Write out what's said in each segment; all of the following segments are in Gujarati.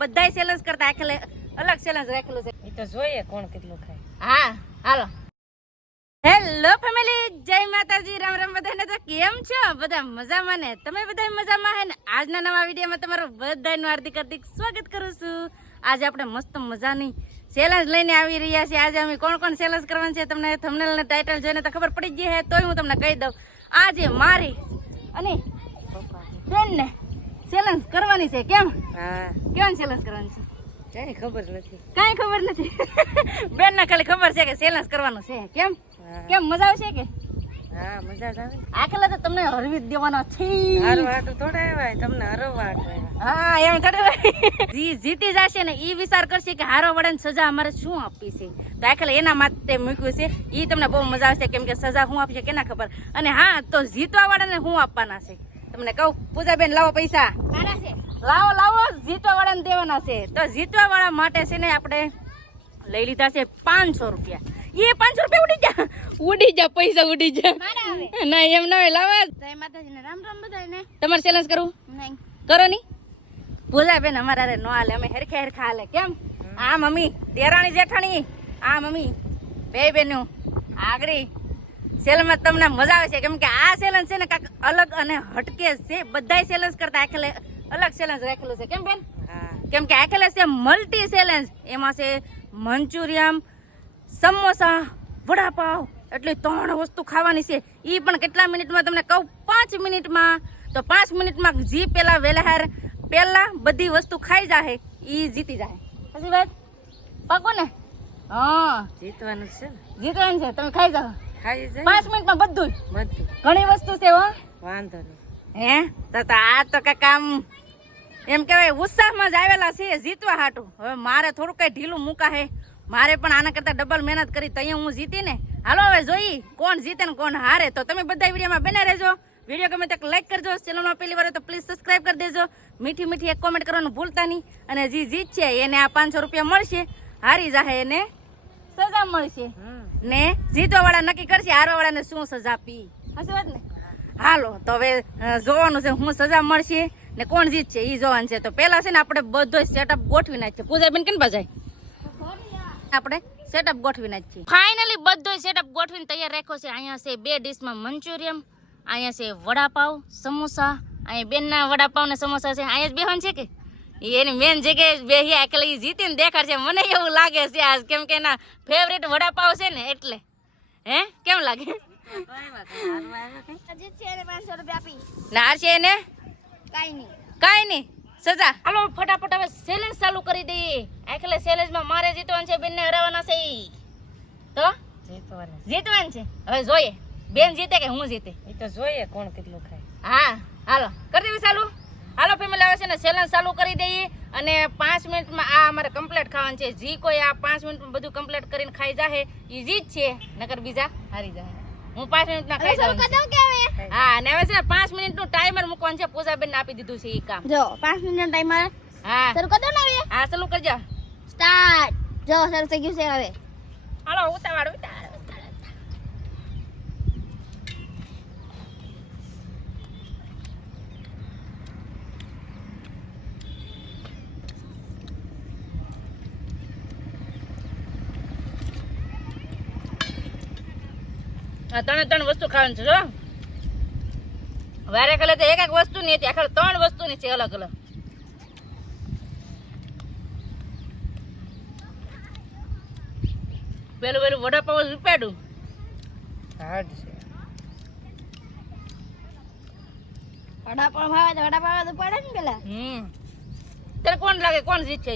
બધાય ચેલેન્જ કરતા આખલે અલગ ચેલેન્જ રાખેલું છે. ઈ તો જોઈએ કોણ કેટલું ખાય. હા હાલો. હેલો ફેમિલી, જય માતાજી, રામ રામ બધાને. તો કેમ છો બધા? મજામાં ને? તમે બધા મજામાં હે ને? આજના નવા વિડીયોમાં તમારું બધાનું હાર્દિક સ્વાગત કરું છું. આજે આપણે મસ્ત મજાની ચેલેન્જ લઈને આવી રહ્યા છીએ. આજે અમે કોણ કોણ ચેલેન્જ કરવાનું છે તમને થંબનેલ ને ટાઇટલ જોઈને તો ખબર પડી ગઈ હે, તોય હું તમને કહી દઉં. આજે મારી અને બેનને ચેલેન્જ કરવાની છે. કેમ? હા, કેવાની ચેલેન્જ કરવાની છે? કઈ ખબર નથી. કાંઈ ખબર નથી. બેનને ખાલી ખબર છે કે ચેલેન્જ કરવાનું છે. કેમ કેમ મજા આવશે કે? હા, મજા જ આવે. આખલા તો તમને હરવી જ દેવાનો છે. હારું હાટું થોડા આવ્યા તમને હરવા આવ્યા. હા એમ થોડું જીતી જશે ને ઈ વિચાર કરશે કે હારો વડે સજા અમારે શું આપી છે. તો આખલા એના માટે મૂક્યું છે. ઈ તમને બહુ મજા આવશે કેમ કે સજા શું આપશે કેના ખબર. અને હા, તો જીતવા વાળાને શું આપવાના છે તમને કહું. પૂજાબેન લાવો પૈસા. લાવો લાવો, જીતવા વાળાને દેવાના છે. તો જીતવા વાળા માટે છે ને આપણે લઈ લીધા છે 500 રૂપિયા. એ 500 રૂપિયા ઉડી જા પૈસા ઉડી જા. ના એમ ના હોય. લાવા જય માતાજીને, રામ રામ બધાને. તમારે ચેલેન્જ કરવું? નહીં કરો ની. ભૂલા બેન અમારા રે નો હાલે, અમે હેરખા હેરખા હાલે. કેમ? આ મમ્મી દેરાણી જેઠાણી, આ મમ્મી બે બેનું આગળી ચેલેન્જ તમને મજા આવે છે કેમ કે આ ચેલેન્જ છે ને કાંક અલગ અને હટકે છે. બધાય ચેલેન્જ કરતા આખલે અલગ ચેલેન્જ રાખેલું છે. કેમ બેન? કેમ કે આખલે છે મલ્ટી ચેલેન્જ. એમાં છે મંચુરિયમ, સમોસા, વડાપાવ, એટલે 3 વસ્તુ ખાવાની છે. એ પણ કેટલા મિનિટમાં તમને કહું? 5 મિનિટમાં. તો 5 મિનિટમાં જી પેલા બધી વસ્તુ ખાઈ જાય ઈ જીતી જાય. પછી વાત પાકો ને? હા, જીતવાનું છે ને? જીતવાનું છે. તમે ખાઈ જાઓ. ખાઈ જાય 5 મિનિટમાં બધું બધું. ઘણી વસ્તુ છે હો. વાંધો નહીં. હે તો આ તો કાંઈક આમ એમ કહેવાય ઉત્સાહમાં જ આવેલા છે જીતવા હાટું. હવે મારે થોડું કઈ ઢીલું મૂકા હે. મારે પણ આના કરતા ડબલ મહેનત કરી તો અહીંયા હું જીતી ને. હાલો હવે જોઈ કોણ જીતે ને કોણ હારે. તો તમે બધા વિડીયોમાં બને રહેજો. વિડીયો ગમે તો લાઈક કરજો. ચેનલમાં પહેલી વાર તો પ્લીઝ સબસ્ક્રાઈબ કરી દેજો. મીઠી મીઠી એક કોમેન્ટ કરવાનું ભૂલતા નહીં. અને જે જીતશે એને આ 500 રૂપિયા મળશે. હારી જાહે એને સજા મળશે. ને જીતવા વાળા નક્કી કરશે હારવા વાળાને શું સજા આપી. હશે વાત ને? હાલો તો હવે જોવાનું છે હું સજા મળશે ને કોણ જીતશે એ જોવાનું છે. તો પેલા છે ને આપણે બધો સેટઅપ ગોઠવી નાખીએ. પૂજાબેન કેમ બાજાય? આપણે સેટઅપ ગોઠવી નાખીએ. ફાઇનલી બધો સેટઅપ ગોઠવીને તૈયાર રાખ્યો છે. અહીંયા છે 2 ડીશમાં મંચુરિયમ, અહીંયા છે વડાપાવ, સમોસા. અહીંયા બેનના વડાપાવ ને સમોસા છે. અહીંયા જ બેહન છે કે એની મેન જગ્યાએ બેહી આખી જીતીને દેખાડશે. મને એવું લાગે છે આજ કેમ કે એના ફેવરેટ વડાપાવ છે ને એટલે. હે કેમ લાગે? ના છે એને કાઈ નહીં સજા. હાલો ફટાફટ હવે ચેલેન્જ ચાલુ કરી દઈએ. આખલે ચેલેન્જમાં મારે જીતવાનું છે, બેનને હરાવવાના છે. તો જીતવાનું છે. હવે જોઈએ બેન જીતે કે હું જીતે. ઈ તો જોઈએ કોણ કેટલું ખાય. હા હાલો કરી દેવી ચાલુ. હાલો ફેમિલી આવે છે ને ચેલેન્જ ચાલુ કરી દઈએ. અને 5 મિનિટમાં આ અમારે કમ્પ્લીટ ખાવાનું છે. જી કોઈ આ 5 મિનિટમાં બધું કમ્પ્લીટ કરીને ખાઈ જાહે ઈ જીત છે, નકર બીજા હારી જાય. હું 5 મિનિટના ખાઈ જાઉં. હા અને હવે છે ને 5 મિનિટનું ટાઈમર મૂકવાનું છે. પૂજાબેન આપી દીધું છે ઈ કામ. જો 5 મિનિટનો ટાઈમર હા શરૂ કરી દો ને હવે. હા ચાલુ કરજો. સ્ટાર્ટ. જો શરૂ થઈ ગયું છે હવે. હાલો ઉતાવળ. આ 3 વસ્તુ ખાવાની છે. જો વારે ખાલે તો એક વસ્તુ ની હતી, આખરે 3 વસ્તુ ની છે અલગ અલગ. પેલું વડાપાવ રૂપાડું હાર્ડ છે. વડાપાવ ભાવે તો વડાપાવ તો પડે ને પેલા. તને કોણ લાગે કોણ જીતશે?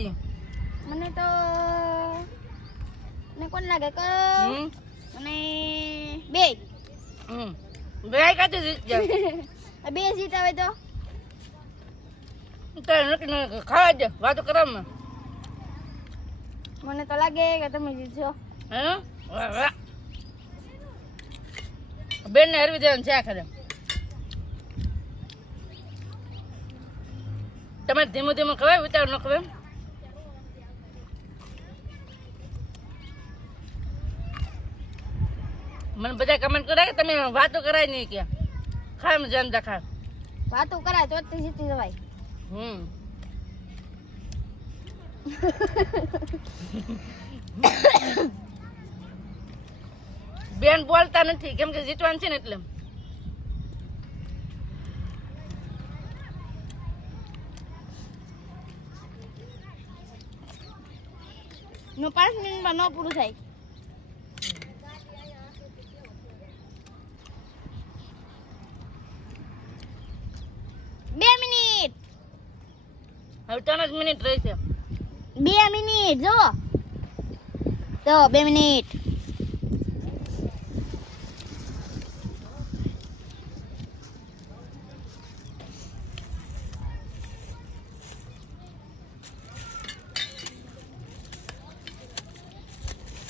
મને કોણ લાગે કે મને બે કાચું જીતશે. બે જીત આવે તો ખાવા દે વાતો કરવામાં. મને તો લાગે કે તમે જીતશો. બેન ને હરવી દેવાનું છે આખરે. તમે ધીમું ધીમું ખવાય, ઉતાર ન ખવાય. મને બધા કમેન્ટ કરે કે તમે વાતો કરાય નહીં કે ખાય મજા એમ ખા. વાતો કરાય તો જ જીતી જવાય. બેન બોલતા નથી કેમ કે જીતવાનું છે ને એટલે. નો 5 મિનિટમાં ન પૂરું થાય. બે મિનિટ હવે 3 જ મિનિટ રહી છે. 2 મિનિટ જો 2 મિનિટ.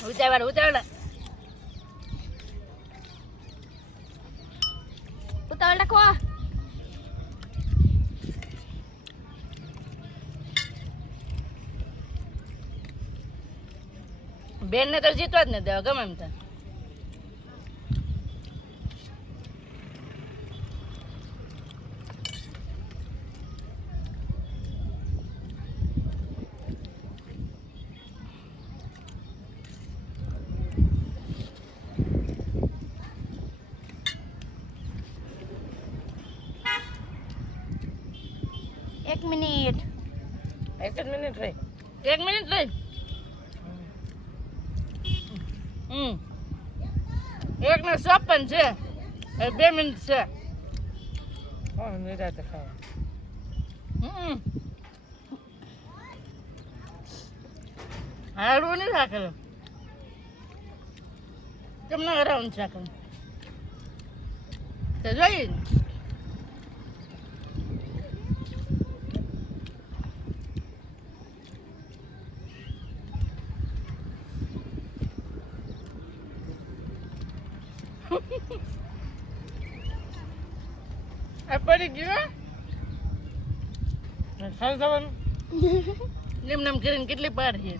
ઉતાવળ ઉતાવળ રાખો. બેન ને તો જીતવા જ ને દેવા ગમે એમ થાય. એક મિનિટ. 1 જ મિનિટ રહી. 1 મિનિટ રહી. 1 ને 56 છે. હવે 2 મિનિટ છે. નિરાતે ખાવા. હારું નહીં રાખેલું. તમને હરાવું રાખેલું તો જોઈ. આ પડી ગયું. ખાઈ જવાનું. નિમ કરીને કેટલી પાર છે.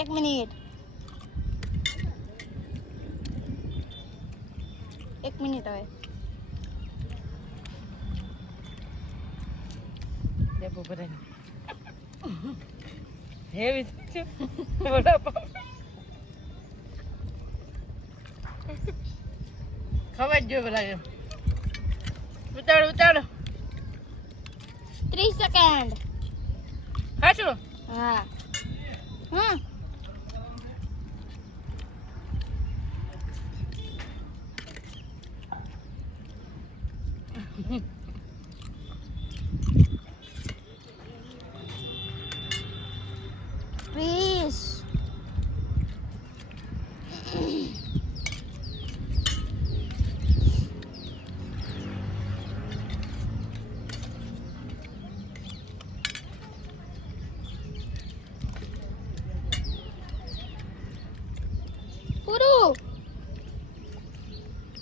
એક મિનિટ. 1 મિનિટ હવે. ડેપો ભરાય. હેવી છે વડાપાવ. ખવાય જ જો લાગે. ઉતાળો 30 સેકન્ડ. હાચું. હા. Please.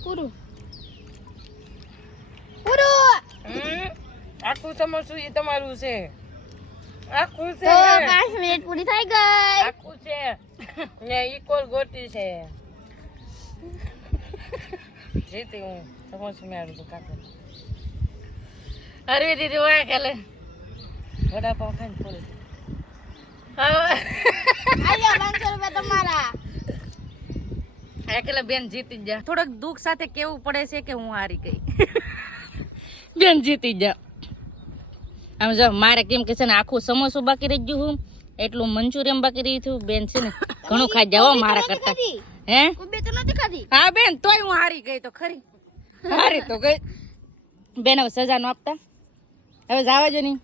પૂરું. આખું સમોસું એ તમારું છે. આખું છે. તો 5 મિનિટ પૂરી થઈ ગઈ. આખું છે. ને ઈકોલ ગોટી છે. જીતી હું સમોસું મેળવું તું કાકા. અરે દીદી વાય ખેલે. વડાપાવ ખાઈને પૂરી. આલ્યો 500 રૂપિયા તમારા. એકલા બેન જીતી જા. થોડોક દુઃખ સાથે કેવું પડે છે કે હું હારી ગઈ. બેન જીતી જા. આમ જો મારે કેમ કે છે ને આખું સમોસું બાકી રહી ગયું હું, એટલું મંચુરિયન બાકી રહ્યું હતું. બેન છે ને ઘણું ખાઈ જાવ મારા કરતા. હે કુબી તો નથી ખાધી. હા બેન તોય હું હારી ગઈ તો ખરી. હારી તો ગઈ બેન. હવે સજા નો આપતા. હવે જાવા જો નહીં.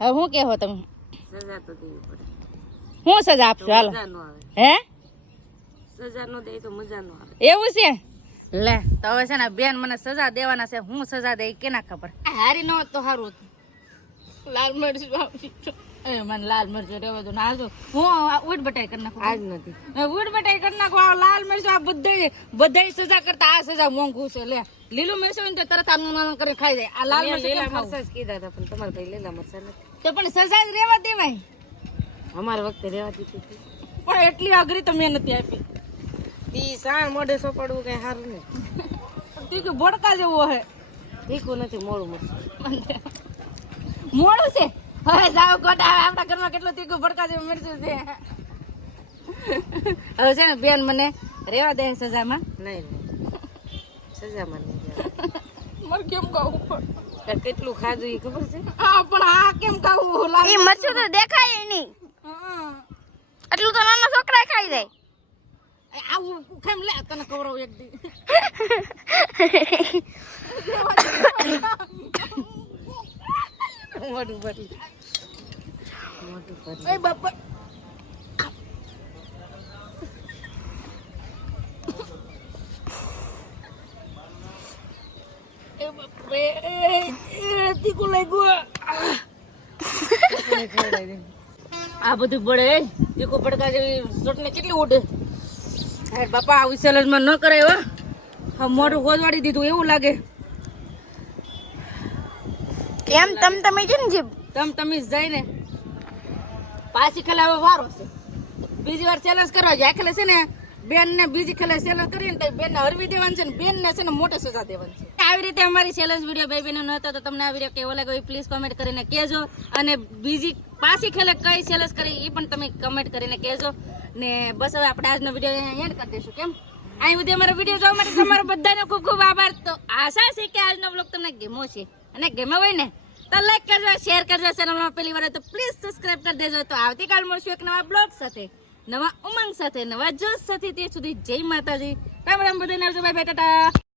હવે હું કેહો તમે? સજા તો દેવી પડે. હું સજા આપશો? હાલો. મજા નો આવે. હે સજા નો દે તો મજા નો આવે. એવું છે? લે તો હવે છે ને બેન મને સજા દેવાના છે. હું સજા દે કેના ખબર? હારી ન હોત તો સારું હતું. લાલ મરચું મને લાલ મરચું રેવા દો ના. હું ઉઠ બટાઈ કરી નાખું. આજ નથી. ઉઠ બટાઈ કરી નાખું. આ લાલ મરચું આ બધા સજા કરતા આ સજા મોંઘું છે. લે લીલું મરચું હોય ને તો તરત આમ કરી ખાઈ જાય. આ લાલ મરચું લીલા કેમ ખાવું? મરચાં જ કીધા હતા પણ તમારે કઈ લીલા મરચાં નથી. તો પણ સજા જ રેવા દેવાય. અમારા વખતે રેવા દીધી હતી. પણ એટલી અઘરી તો મેં નથી આપી. ઈ સાણ મોઢે સોપડવું કઈ સારું નહીં. તીખું ભડકા જેવો હે. તીખું નથી, મોડું મરચું. મોડું છે. હવે જાવ ગોટા, આપણા ઘરમાં કેટલું તીખું ભડકા જેવું મરચું છે. હવે છે ને બેન મને રેવા દે સજામાં. નહીં સજામાં નહીં મારે કેમ ખાવું પણ તાર કેટલું ખાધું એ ખબર છે? હા પણ આ કેમ ખાવું એ મરચું તો દેખાય નહીં. એટલું તો નાના છોકરા ખાઈ જાય. આવું કેમ લે તને ખવડાવું એક દી. મોઢું ભરી મોઢું ભરી એ બાપા એ બાપરે તીખું લાગ્યું. ખવડાવી દે. આ બધું બળે તીખું ભડકા જેવી ચટણી કેટલી ઉડે. હે બાપા આવું સેલેડમાં ન કરાય હો. હા મોઢું ખોદવાડી દીધું એવું લાગે. કેમ તમે છે ને જીભ તમે જઈને પાછી ખેલે હવે વારો છે. બીજી વાર સેલેસ કરવા જાય ખેલે છે ને બેન ને બીજી ખેલે સેલેસ કરીને તો બેન ને હરવી દેવાનું છે ને બેન ને છે ને મોટે સજા દેવાની છે. આવી રીતે અમારી સેલેસ વિડીયો બે બેનો નહોતો તો તમને આ વિડીયો કેવો લાગ્યો એ પ્લીઝ કમેન્ટ કરીને કહેજો. અને બીજી પાછી ખેલે કઈ સેલેસ કરી એ પણ તમે કમેન્ટ કરીને કહેજો. ને બસ હવે આપણે આજનો વિડીયો એન્ડ કરી દઈશું. કેમ અહીં સુધી અમારો વિડીયો જોવા માટે તમારો બધાનો ખૂબ ખૂબ આભાર. તો આશા છે કે આજનો બ્લોગ તમને ગમ્યો છે અને ગમ્યો હોય ને તો લાઈક કરજો, શેર કરજો. ચેનલમાં પહેલી વાર તો પ્લીઝ સબસ્ક્રાઇબ કરી દેજો. તો આવતીકાલ મળશું એક નવા બ્લોગ સાથે, નવા ઉમંગ સાથે, નવા જોશ સાથે. તે સુધી જય માતાજી. રામ રામ બધાને આવજો. Bye bye, Tata.